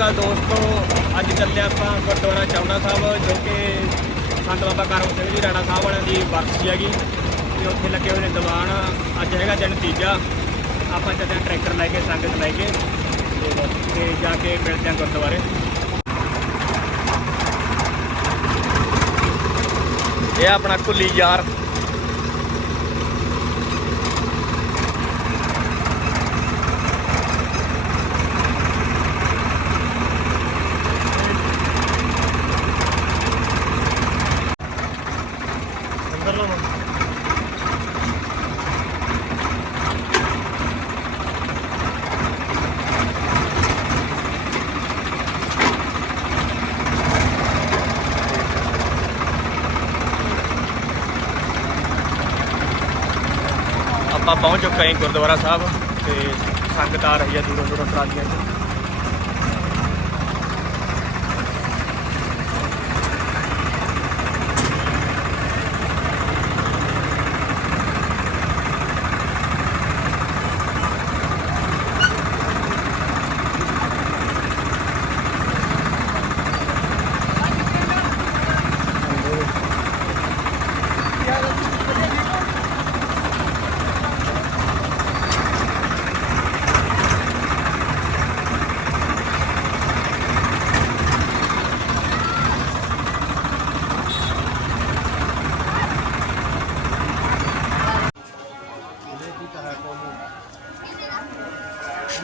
ਅਕਾਲ ਦੋਸਤੋ, ਅੱਜ ਚੱਲੇ ਆਪਾਂ ਗੁਰਦੁਆਰਾ ਚੌਨਾ ਸਾਹਿਬ, ਜੋ ਕਿ ਸੰਤ ਬਾਬਾ ਕਰਮ ਸਿੰਘ ਜੀ ਰਾਣਾ ਸਾਹਿਬ ਵਾਲਿਆਂ ਦੀ ਬਰਸੀ ਹੈਗੀ। ਤੇ ਉੱਥੇ ਲੱਗੇ ਹੋਏ ਨੇ ਦੀਵਾਨ, ਅੱਜ ਹੈਗਾ ਦਿਨ ਤੀਜਾ। ਆਪਾਂ ਚੱਲਦੇ ਹਾਂ ਟਰੈਕਟਰ ਲੈ ਕੇ, ਸੰਗਤ ਲੈ ਕੇ, ਤੇ ਜਾ ਕੇ ਮਿਲਦੇ ਹਾਂ ਗੁਰਦੁਆਰੇ। ਇਹ ਆਪਣਾ ਕੁੱਲੀ ਯਾਰ ਅੰਦਰ ਲੋ ਆਪਾਂ ਪਹੁੰਚ ਚੁੱਕੇ ਹਾਂ ਗੁਰਦੁਆਰਾ ਸਾਹਿਬ ਤੇ ਸੰਗਤ ਆ ਰਹੀ ਹੈ ਦੂਰੋਂ ਦੂਰੋਂ ਟਰਾਲੀਆਂ 'ਚ।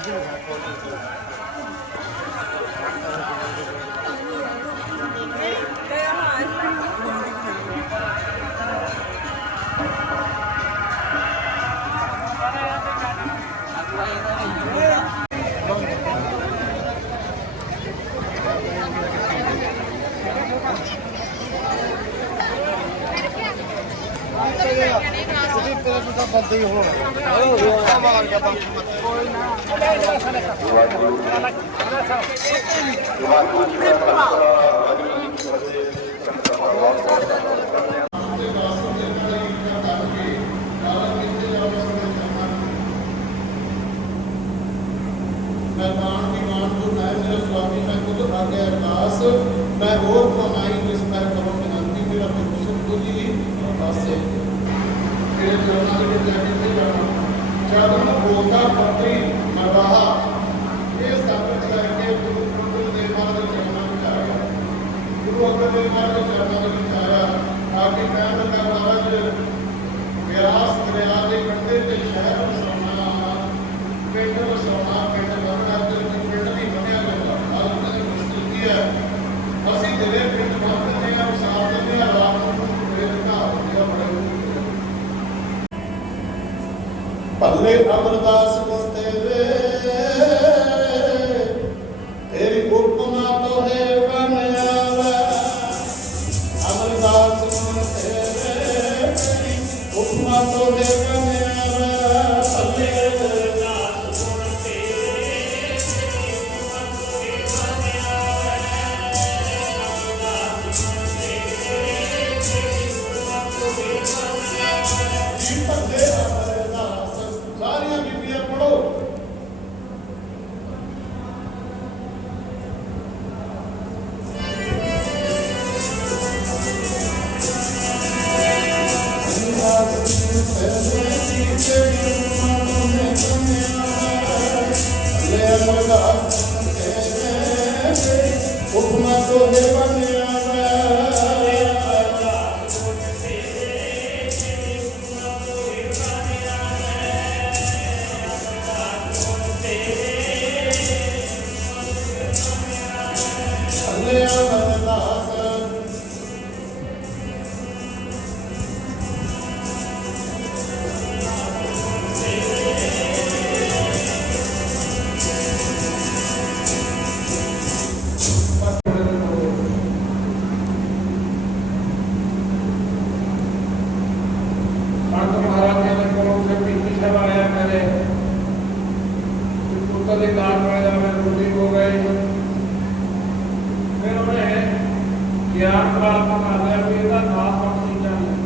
本当に。ਮੈਂ ਮਾਨ ਮਾਨ ਤੋਂ ਮੈਂ ਮੇਰੇ ਅਰਦਾਸ। ਮੈਂ ਹੋਰ ਕਮਾਈ ਇਸ ਪਰ ਕਰੋ ਬੇਨਤੀ ਮੇਰਾ ਪਰਮੇਸ਼ਰ ਤੋਂ ਜੀ ਪਾਸੇ ਮੇਰੇ ਜੋਨਾਂ ਦੇ ਜਾਣੇ ਤੇ ਜਾਣਾ ਜਦ ਮੈਂ ਬੋਲਦਾ ਪੱਤਰੀ ਮਰਵਾਹਾ Amém. Abra Yeah. ਪੁੱਤਰ ਦੇ ਕਾਰ ਪੈਦਾ ਮੈਂ ਰੋਟੀ ਹੋ ਗਈ ਫਿਰ ਉਹਨੇ ਗਿਆਨ ਪ੍ਰਾਪਤ ਕਰ ਲਿਆ ਵੀ ਇਹਦਾ ਨਾਮ ਬਖਸ਼ੀ ਚਾਹੀਦਾ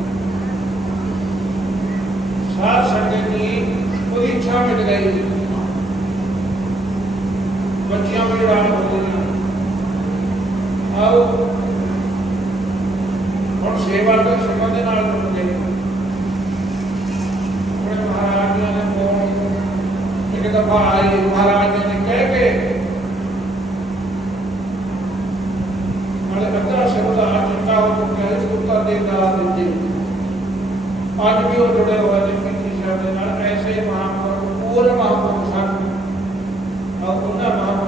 ਸਾਧ ਸੰਗਤ ਦੀ ਉਹਦੀ ਇੱਛਾ ਮਿਟ ਗਈ ਬੱਚਿਆਂ ਵੀ ਰਾਤ ਹੋ ਗਈਆਂ ਹੁਣ ਸੇਵਾ ਤੋਂ ਸੇਵਾ ਦੇ ਨਾਲ ਜੁੜਦੇ ਉਹਨੇ ਮਹਾਰਾਜ ਜੀ ਨੇ ਕੋਲ ਇੱਕ ਦਫਾ ਆਏ ਮਹਾਰਾਜ ਨੇ ਕਹਿ ਕੇ ਨਾਲੇ ਅੱਧਾ ਸ਼ਬਦ ਆ ਚੁੱਕਾ ਹੋ ਚੁੱਕਿਆ ਇਸ ਦੇ ਦਾਸ ਦਿੱਤੇ। ਅੱਜ ਵੀ ਉਹ ਜੁੜੇ ਹੋਏ ਨੇ ਕਿੰਨੀ ਸ਼ਬਦ ਨਾਲ, ਐਸੇ ਮਹਾਂਪੁਰਖ ਪੂਰੇ ਮਹਾਂਪੁਰਖ ਸਨ। ਔਰ ਉਹਨਾਂ ਮਹਾਂਪੁਰਖਾਂ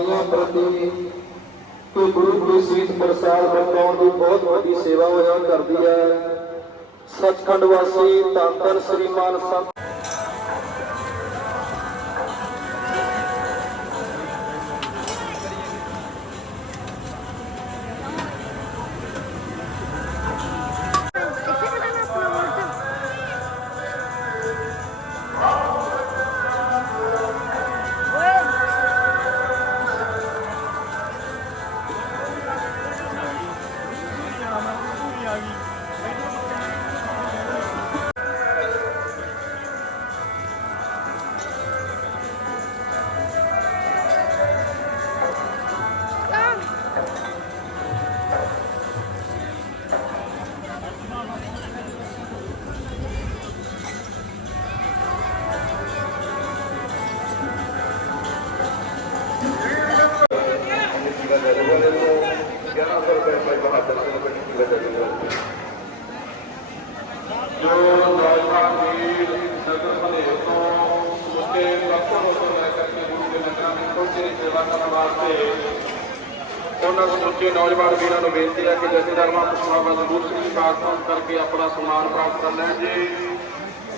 ਸੀ ਪ੍ਰਤੀ ਕਿ ਗੁਰੂ ਦੇ ਸੀਤ ਪ੍ਰਸਾਦ ਵਰਤਾਉਣ ਦੀ ਬਹੁਤ ਵੱਡੀ ਸੇਵਾ ਹੋਇਆ ਕਰਦੀ ਹੈ। ਸੱਚਖੰਡ ਵਾਸੀ ਧੰਨ ਸ੍ਰੀਮਾਨ ਸੰਤ ਉਸਕੇ ਦਫ਼ਤਰੋਂ ਲੈ ਕਰਕੇ ਗੁਰੂ ਦੇ ਨਗਰਾਂ ਵਿੱਚ ਪਹੁੰਚੇ ਨੇ ਸੇਵਾ ਕਰਨ ਵਾਸਤੇ ਉਹਨਾਂ ਨੂੰ ਸਮੁੱਚੇ ਨੌਜਵਾਨ ਵੀਰਾਂ ਨੂੰ ਬੇਨਤੀ ਹੈ ਕਿ ਜਥੇਦਾਰ ਮਹਾਂਪੁਰਸ਼ਾ ਬਾਬਾ ਜ਼ਰੂਰ ਸਿੰਘ ਜੀ ਪਾਸ ਕਰਕੇ ਆਪਣਾ ਸਨਮਾਨ ਪ੍ਰਾਪਤ ਕਰ ਲੈਣ ਜੀ।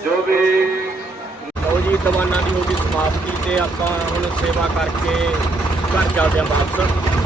ਜੋ ਵੀ ਲਓ ਜੀ, ਦੀਵਾਨਾਂ ਦੀ ਹੋ ਗਈ ਸਮਾਪਤੀ ਤੇ ਆਪਾਂ ਹੁਣ ਸੇਵਾ ਕਰਕੇ ਘਰ ਚੱਲਦੇ ਆਂ ਵਾਪਸ।